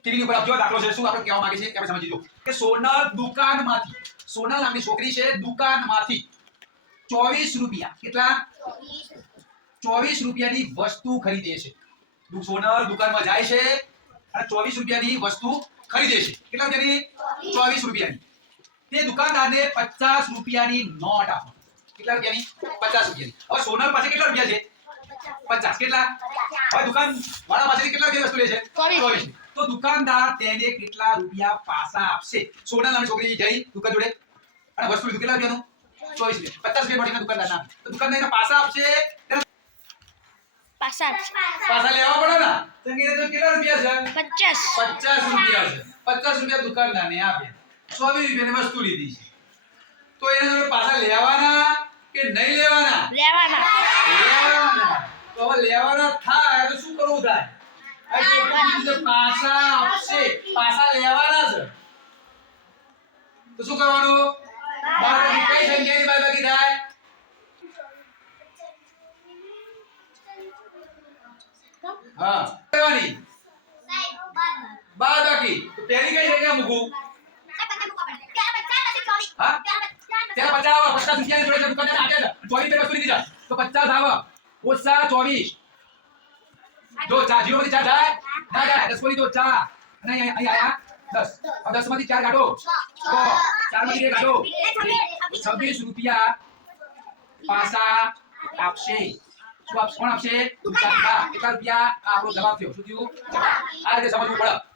TV ઉપર આપજો દાખલો છે શું આપણે કહેવા માંગે છે કે આપણે સમજી લો કે સોનલ દુકાનમાંથી સોનલ નામની છોકરી છે દુકાનમાંથી 24 રૂપિયા કેટલા 24 રૂપિયાની વસ્તુ ખરીદે છે સોનલ દુકાનમાં જાય છે અને 24 રૂપિયાની વસ્તુ ખરીદે છે કેટલા રૂપિયાની 24 રૂપિયાની તે દુકાનદારને 50 રૂપિયાની નોટ આપો કેટલા રૂપિયાની 50 રૂપિયાની હવે સોનલ પાસે કેટલા રૂપિયા છે 50 કેટલા હવે દુકાન વાળા પાસેથી કેટલા રૂપિયા વસ્તુ લે છે 24 તો દુકાનદાર તેને કેટલા રૂપિયા પાછા આપશે સોનલ નામની છોકરી જઈ દુકાન જોડે અને વસ્તુ લીધું કેટલા રૂપિયાનું 24 રૂપિયા 50 રૂપિયા દુકાનદાર ના તો દુકાનદાર પાછા આપશે પાછા લેવા પડે ને સંગીત તો કેટલા રૂપિયા છે 50 રૂપિયા છે 50 રૂપિયા દુકાનદારને આપ્યા 24 રૂપિયાની વસ્તુ લીધી છે તો એને તમે પાછા લેવાના કે નહીં લેવાના લેવાના તો હવે લેવાના થાય તો શું કરવું થાય પાછા આપશે પાછા લેવાના છે તો શું કરવાનું બાદબાકી કઈ સંખ્યાની બાદબાકી થાય હા લેવાની બાદબાકી તો તેની કઈ જગ્યા મૂકું હા તેરા 50 રૂપિયાની જોડે દુકાનદાર આપ્યા છે 24 રૂપિયા વસ્તુ લીધી છે તો 50 આવે ઓછા 24 જો 4 0 માંથી 4 જાય ના જાય 10 માંથી તો 4 અને અહીં આયા 10 अब 10 માંથી 4 કાઢો તો 4 માંથી 2 કાઢો 26 રૂપિયા પાછા આપશે શું કોણ આપશે દુકાનદાર કેટલા રૂપિયા આ આપણો જવાબ થયો શું થયું આ રીતે સમજવું પડે